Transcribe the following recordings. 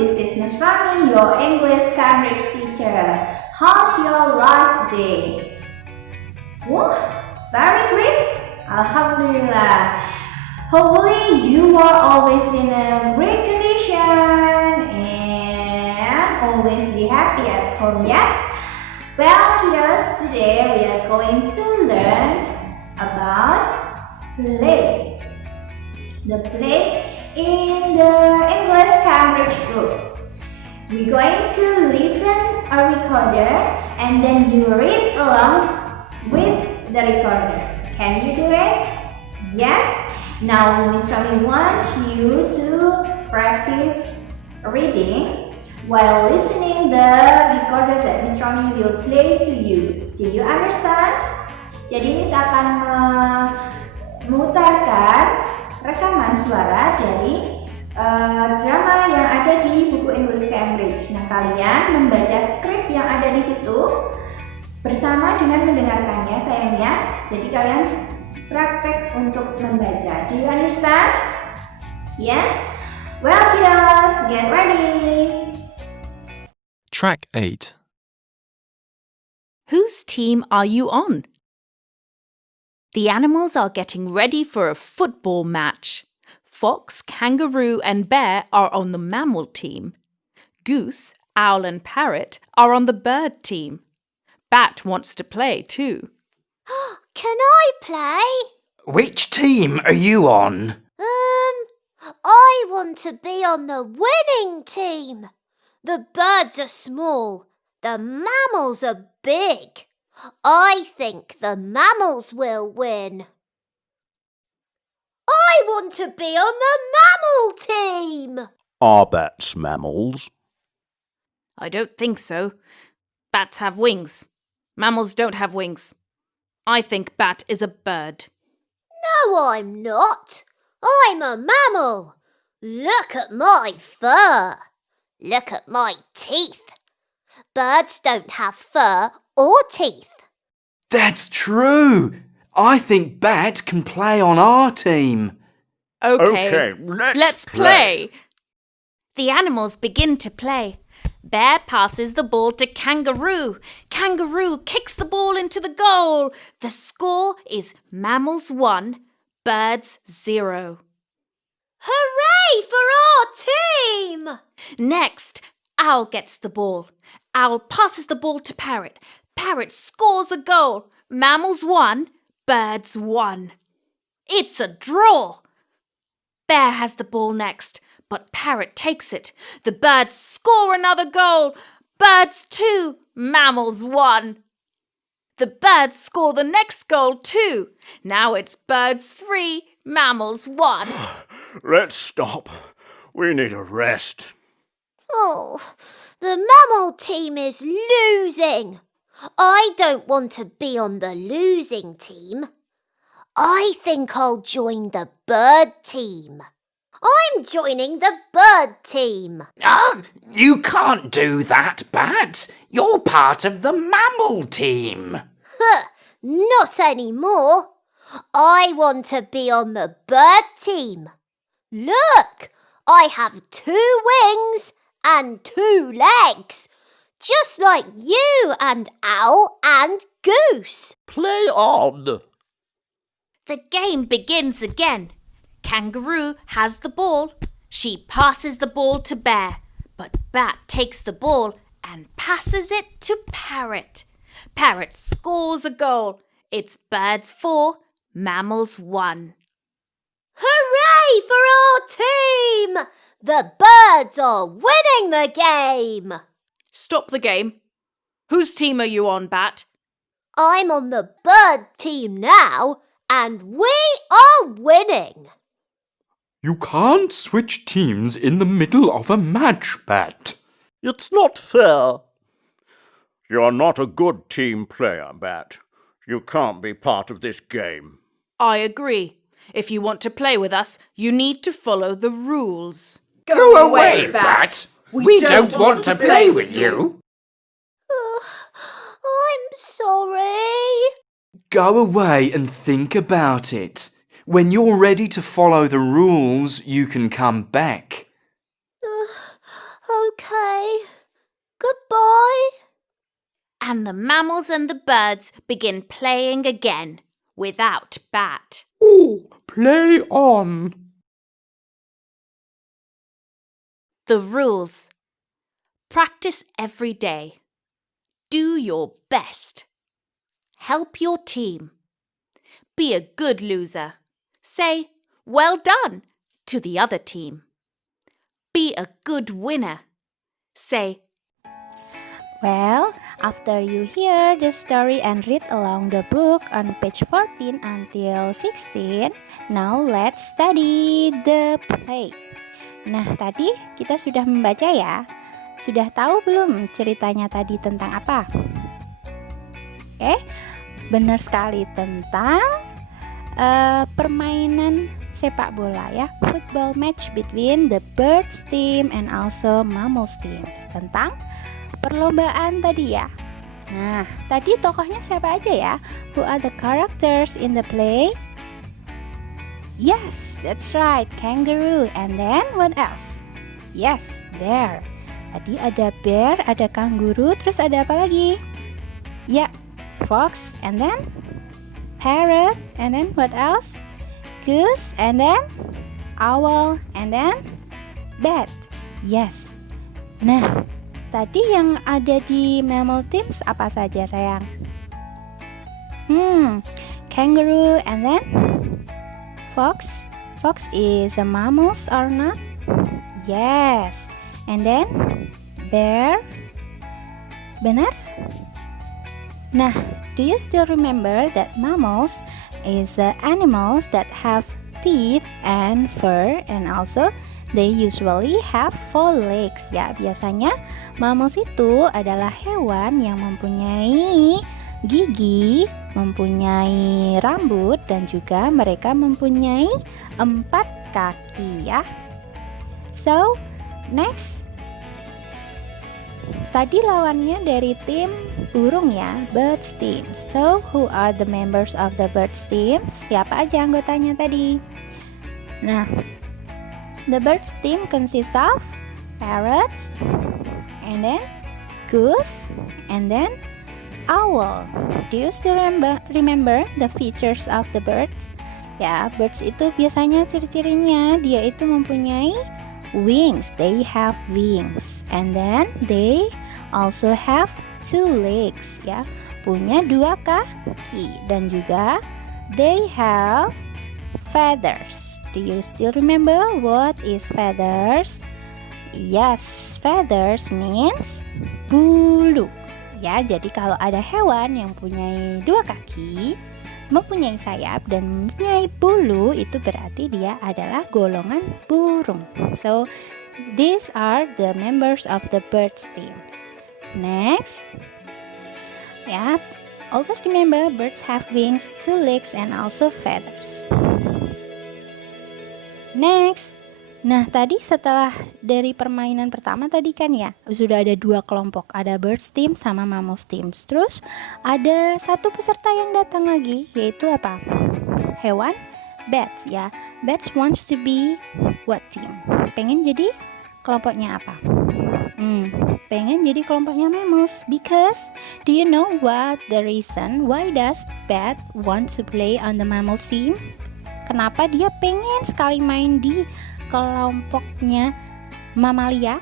this is Miss Rami, your English Cambridge teacher. How's your life today? Whoa, very great! Alhamdulillah. Hopefully you are always in a great condition and always be happy at home, yes? Well, kiddos, today we are going to learn about play. The play in the English Cambridge book. We're going to listen a recorder and then you read along with the recorder. Can you do it? Yes? Now Miss Rami wants you to practice reading while listening the recorder that Miss Rami will play to you. Do you understand? Jadi Miss akan memutarkan rekaman suara dari drama yang ada di buku English Cambridge. Nah, kalian membaca skrip yang ada di situ bersama dengan mendengarkannya, sayangnya. Jadi kalian praktek untuk membaca. Do you understand? Yes? Well, kiddos, get ready. Track 8. Whose team are you on? The animals are getting ready for a football match. Fox, kangaroo and bear are on the mammal team. Goose, owl and parrot are on the bird team. Bat wants to play too. Can I play? Which team are you on? I want to be on the winning team. The birds are small. The mammals are big. I think the mammals will win. I want to be on the mammal team. Are bats mammals? I don't think so. Bats have wings. Mammals don't have wings. I think bat is a bird. No, I'm not. I'm a mammal. Look at my fur. Look at my teeth. Birds don't have fur or teeth. That's true. I think Bat can play on our team. Okay, let's play. The animals begin to play. Bear passes the ball to Kangaroo. Kangaroo kicks the ball into the goal. The score is Mammals 1, Birds 0. Hooray for our team! Next, Owl gets the ball. Owl passes the ball to Parrot. Parrot scores a goal. Mammals 1, Birds 1. It's a draw. Bear has the ball next, but Parrot takes it. The birds score another goal. Birds 2, Mammals 1. The birds score the next goal too. Now it's Birds 3, Mammals 1. Let's stop. We need a rest. Oh, the mammal team is losing. I don't want to be on the losing team. I think I'll join the bird team. I'm joining the bird team. Oh, you can't do that, Bat. You're part of the mammal team. Not anymore. I want to be on the bird team. Look, I have 2 wings and 2 legs, just like you and Owl and Goose. Play on. The game begins again. Kangaroo has the ball. She passes the ball to Bear, but Bat takes the ball and passes it to Parrot. Parrot scores a goal. It's Birds 4, Mammals 1. Hooray for our team! The birds are winning the game. Stop the game. Whose team are you on, Bat? I'm on the bird team now, and we are winning. You can't switch teams in the middle of a match, Bat. It's not fair. You're not a good team player, Bat. You can't be part of this game. I agree. If you want to play with us, you need to follow the rules. Go away, Bat. We don't want to play with you. I'm sorry. Go away and think about it. When you're ready to follow the rules, you can come back. and the mammals and the birds begin playing again without Bat. Oh, play on. The rules. Practice every day. Do your best. Help your team. Be a good loser. Say, well done, to the other team. Be a good winner. Say, Well, after you hear the story and read along the book on page 14 until 16, now let's study the play. Nah, tadi kita sudah membaca ya. Sudah tahu belum ceritanya tadi tentang apa? Benar sekali tentang permainan sepak bola ya. Football match between the birds team and also mammals teams. Tentang perlombaan tadi ya. Nah, tadi tokohnya siapa aja ya? Who are the characters in the play? Yes, that's right, kangaroo. And then what else? Yes, bear. Tadi ada bear, ada kanguru, terus ada apa lagi? Ya, fox, and then parrot, and then what else? Goose, and then owl, and then bat. Yes. Nah, tadi yang ada di mammal teams apa saja sayang? Kangaroo and then fox. Fox is a mammals or not? Yes. And then bear. Benar? Nah, do you still remember that mammals is animals that have teeth and fur and also they usually have 4 legs ya. Biasanya mammals itu adalah hewan yang mempunyai gigi, mempunyai rambut dan juga mereka mempunyai 4 kaki ya. So, next. Tadi lawannya dari tim burung ya, birds team. So, who are the members of the birds team? Siapa aja anggotanya tadi? Nah, the birds team consists of parrots, and then goose, and then owl. Do you still remember the features of the birds? Ya, birds itu biasanya ciri-cirinya dia itu mempunyai wings. They have wings, and then they also have 2 legs ya, punya 2 kaki dan juga they have feathers. Do you still remember what is feathers? Yes, feathers means bulu ya. Jadi kalau ada hewan yang punya 2 kaki, mempunyai sayap dan mempunyai bulu, itu berarti dia adalah golongan burung. So these are the members of the birds team. Next, ya, always remember birds have wings, 2 legs and also feathers. Next. Nah, tadi setelah dari permainan pertama tadi kan ya, sudah ada 2 kelompok, ada birds team sama mammals team. Terus ada 1 peserta yang datang lagi, yaitu apa? Hewan bats ya. Bats wants to be what team? Pengen jadi kelompoknya apa? Pengen jadi kelompoknya mammals. Because do you know what the reason why does bat want to play on the mammal team? Kenapa dia pengen sekali main di kelompoknya mamalia?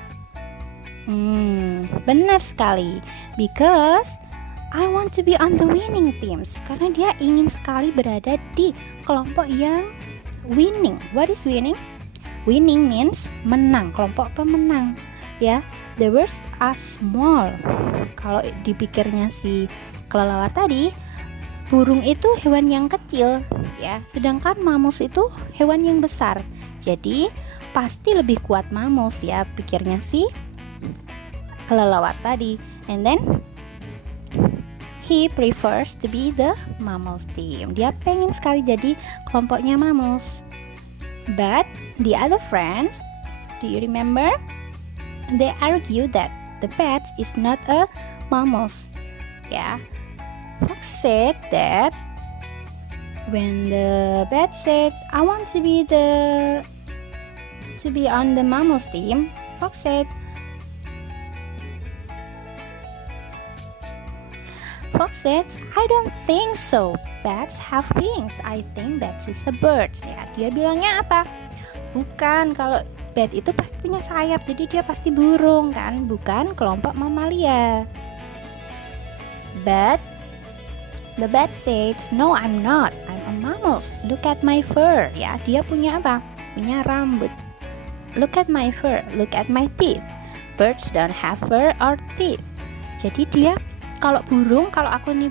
Benar sekali. Because I want to be on the winning teams. Karena dia ingin sekali berada di kelompok yang winning. What is winning? Winning means menang, kelompok pemenang. Ya, the birds are small. Kalau dipikirnya si kelelawar tadi, burung itu hewan yang kecil, ya. Sedangkan mammals itu hewan yang besar. Jadi pasti lebih kuat mammals ya, pikirnya si kelelawar tadi. And then he prefers to be the mammals team. Dia pengen sekali jadi kelompoknya mammals. But the other friends, do you remember? They argue that the bats is not a mammals. Yeah. Fox said that when the bat said, I want to be on the mammals team, Fox said, Fox said, I don't think so. Bats have wings. I think bats is a bird. Ya, dia bilangnya apa? Bukan, kalau bat itu pasti punya sayap, jadi dia pasti burung kan, bukan kelompok mamalia. But the bat said, no, I'm not. I'm a mammal. Look at my fur. Ya, dia punya apa? Punya rambut. Look at my fur. Look at my teeth. Birds don't have fur or teeth. Jadi dia, kalau aku nih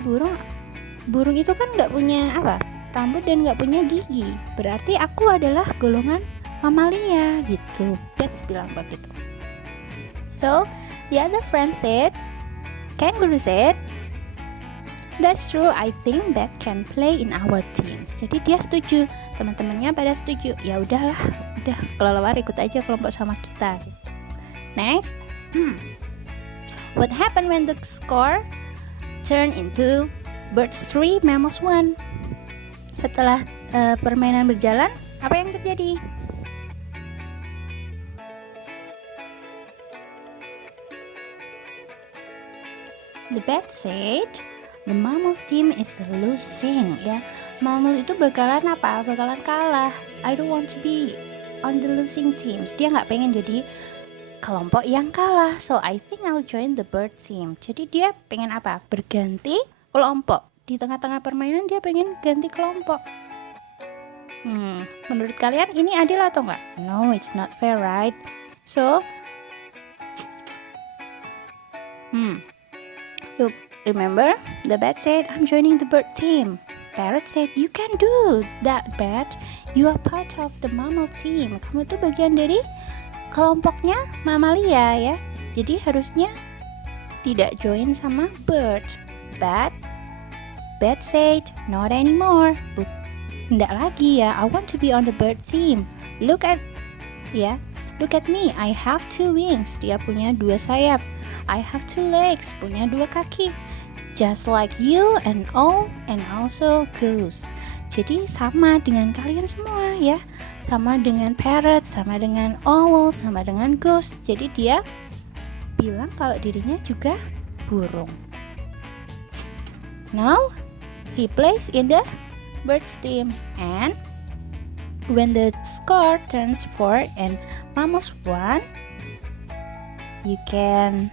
burung itu kan nggak punya apa? Rambut dan nggak punya gigi. Berarti aku adalah golongan mamalia gitu. Bats bilang begitu. So, the other friend said, kangaroo said, that's true, I think bat can play in our teams. Jadi dia setuju, teman-temannya pada setuju. Ya udahlah, udah kelelawar ikut aja kelompok sama kita. Next, what happened when the score turned into birds 3, mammals 1? Setelah permainan berjalan, apa yang terjadi? The bat said, the mammal team is losing. Ya, mammal itu bakalan apa? Bakalan kalah. I don't want to be on the losing teams. Dia nggak pengen jadi kelompok yang kalah. So I think I'll join the bird team. Jadi dia pengen apa? Berganti kelompok. Di tengah-tengah permainan dia pengen ganti kelompok. Menurut kalian ini adil atau enggak? No, it's not fair, right? So, look, remember? The bat said, I'm joining the bird team. Parrot said, you can do that, bat. You are part of the mammal team. Kamu tuh bagian dari kelompoknya mamalia ya. Jadi harusnya tidak join sama bird. But bat said, not anymore. Tidak lagi ya. I want to be on the bird team. Look at me. I have 2 wings. Dia punya 2 sayap. I have 2 legs. Punya 2 kaki. Just like you and also goose. Jadi sama dengan kalian semua ya. Sama dengan parrot, sama dengan owl, sama dengan goose. Jadi dia bilang kalau dirinya juga burung. Now he plays in the birds team, and when the score turns 4 and mammals 1, you can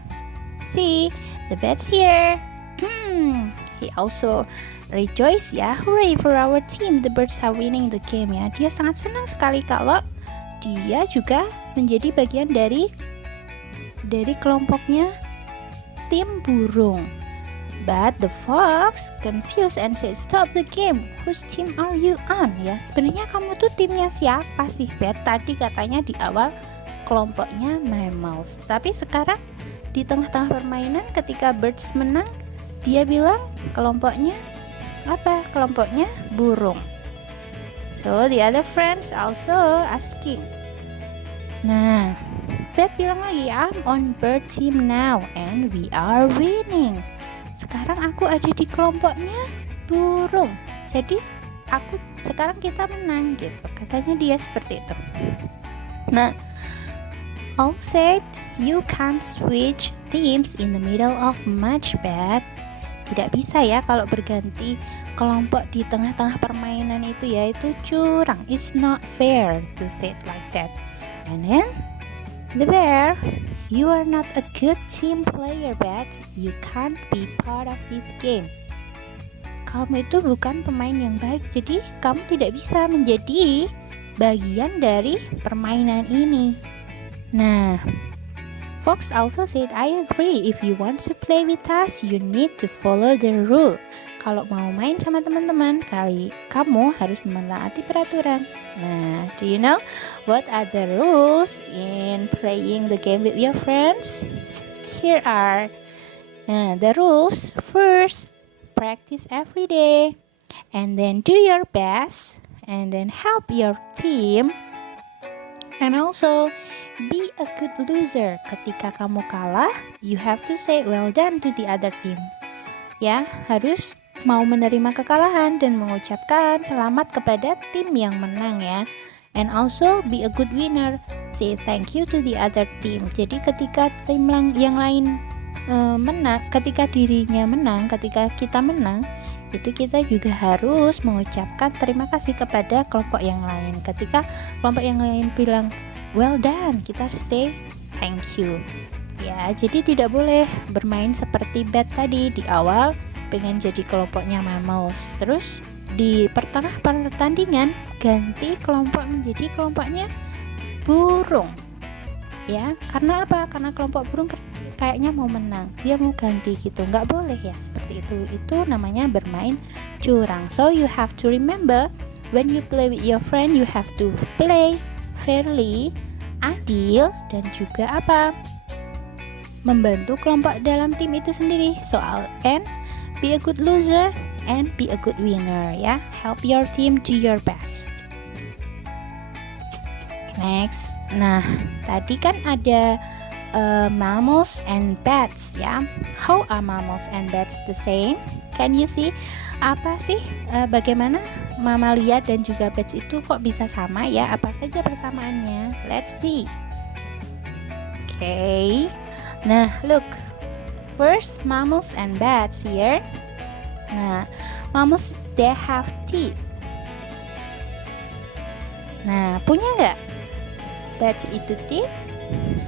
see the bats here. He also rejoice ya, hooray for our team, the birds are winning the game ya. Dia sangat senang sekali kalau dia juga menjadi bagian dari kelompoknya tim burung. But the fox confused and said, stop the game, whose team are you on? Ya, sebenarnya kamu tuh timnya siapa sih, Bet? Tadi katanya di awal kelompoknya mammals, tapi sekarang di tengah-tengah permainan ketika birds menang, dia bilang kelompoknya apa? Kelompoknya burung. So the other friends also asking. Nah, Bet bilang lagi, I'm on bird team now and we are winning. Sekarang aku ada di kelompoknya burung. Jadi sekarang kita menang gitu. Katanya dia seperti itu. Nah, Owl said, you can't switch teams in the middle of match, Bet. Tidak bisa ya kalau berganti kelompok di tengah-tengah permainan itu ya, itu curang. It's not fair to say it like that. And then the bear, you are not a good team player, Bet. You can't be part of this game. Kamu itu bukan pemain yang baik, jadi kamu tidak bisa menjadi bagian dari permainan ini. Nah, Fox also said, I agree. If you want to play with us, you need to follow the rule. Kalau mau main sama teman-teman, kamu harus menaati peraturan. Nah, do you know what are the rules in playing the game with your friends? Here are the rules. First, practice every day, and then do your best, and then help your team, and also be a good loser. Ketika kamu kalah, you have to say well done to the other team. Ya, harus mau menerima kekalahan dan mengucapkan selamat kepada tim yang menang ya. And also be a good winner. Say thank you to the other team. Jadi ketika tim yang lain menang, ketika dirinya menang, ketika kita menang, itu kita juga harus mengucapkan terima kasih kepada kelompok yang lain. Ketika kelompok yang lain bilang well done, kita harus say thank you. Ya, jadi tidak boleh bermain seperti Bat tadi di awal pengen jadi kelompoknya Mammals, terus di pertengah pertandingan ganti kelompok menjadi kelompoknya burung. Ya, karena apa? Karena kelompok burung kayaknya mau menang, dia mau ganti gitu. Nggak boleh ya seperti itu namanya bermain curang. So you have to remember, when you play with your friend, you have to play fairly, adil, dan juga apa? Membantu kelompok dalam tim itu sendiri. Soal and be a good loser and be a good winner, ya. Help your team do your best. Next, nah tadi kan ada mammals and bats, ya. How are mammals and bats the same? Can you see apa sih bagaimana mamalia dan juga bats itu kok bisa sama, ya? Apa saja persamaannya? Let's see. Okay. Nah, look. First, mammals and bats here. Nah, mammals they have teeth. Nah, punya nggak bats itu teeth?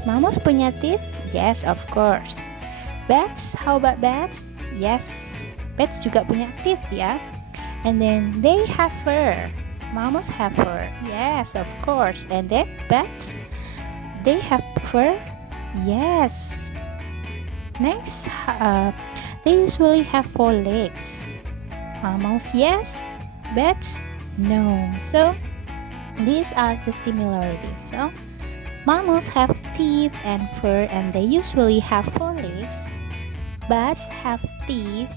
Mammals punya teeth? Yes, of course. Bats, how about bats? Yes, bats juga punya teeth, ya. And then they have fur. Mammals have fur. Yes, of course. And then bats, they have fur. Yes. Next, they usually have 4 legs. Mammals, yes. Bats, no. So, these are the similarities. So, mammals have teeth and fur, and they usually have 4 legs. Bats have teeth,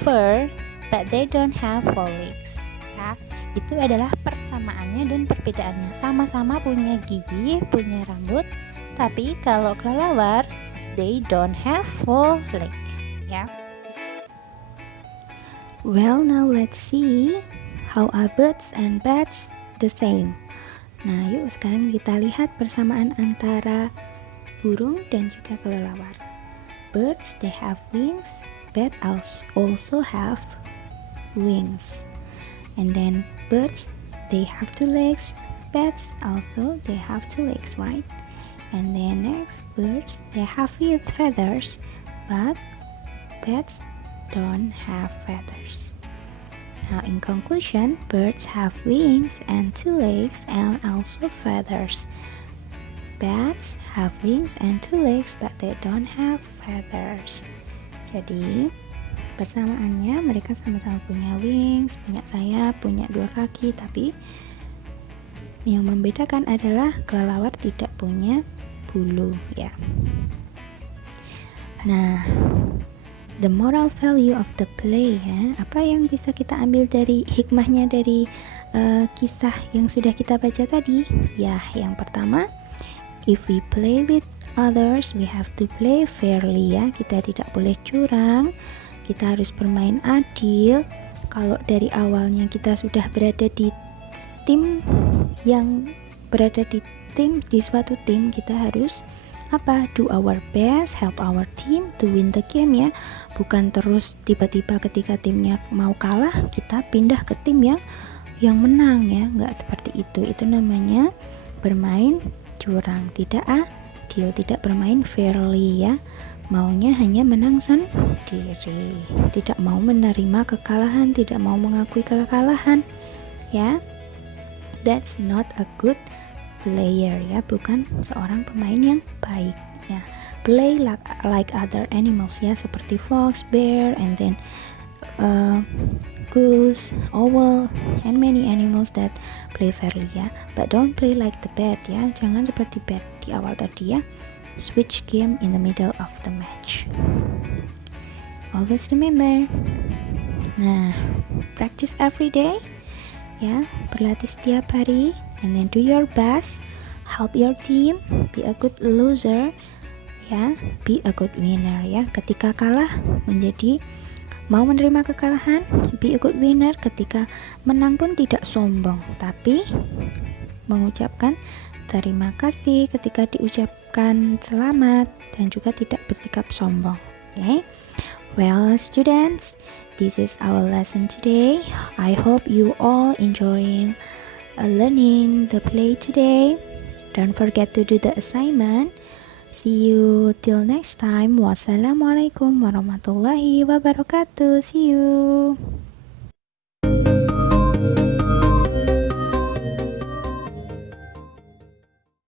fur, but they don't have 4 legs. Ya, itu adalah persamaannya dan perbedaannya. Sama-sama punya gigi, punya rambut, tapi kalau kelelawar, they don't have 4 legs. Ya. Well, now let's see how are birds and bats the same. Nah, yuk sekarang kita lihat persamaan antara burung dan juga kelelawar. Birds, they have wings. Bats also have wings. And then birds, they have 2 legs. Bats also, they have 2 legs, right? And then next, birds, they have feathers, but bats don't have feathers. Now in conclusion, birds have wings and 2 legs and also feathers. Bats have wings and 2 legs, but they don't have feathers. Jadi persamaannya mereka sama-sama punya wings, punya sayap, punya 2 kaki, tapi yang membedakan adalah kelelawar tidak punya bulu, ya. Nah, the moral value of the play, ya. Apa yang bisa kita ambil dari hikmahnya dari kisah yang sudah kita baca tadi? Ya, yang pertama, if we play with others, we have to play fairly, ya. Kita tidak boleh curang, kita harus bermain adil. Kalau dari awalnya kita sudah berada di tim yang berada di suatu tim, kita harus apa? Do our best, help our team to win the game, ya. Bukan terus tiba-tiba ketika timnya mau kalah kita pindah ke tim yang menang, ya. Nggak seperti itu. Itu namanya bermain curang, tidak adil, tidak bermain fairly, ya. Maunya hanya menang sendiri, tidak mau menerima kekalahan, tidak mau mengakui kekalahan, ya. That's not a good player, ya, bukan seorang pemain yang baik, ya. Play like other animals, ya, seperti fox, bear, and then goose, owl, and many animals that play fairly, ya. But don't play like the bat, ya. Jangan seperti bat di awal tadi, ya. Switch game in the middle of the match. Always remember. Nah, practice every day, ya. Berlatih setiap hari. And then do your best, help your team, be a good loser, ya, be a good winner, ya. Ketika kalah menjadi mau menerima kekalahan, be a good winner. Ketika menang pun tidak sombong, tapi mengucapkan berterima kasih ketika diucapkan selamat, dan juga tidak bersikap sombong. Okay? Well, students, this is our lesson today. I hope you all enjoying learning the play today. Don't forget to do the assignment. See you till next time. Wassalamualaikum warahmatullahi wabarakatuh. See you.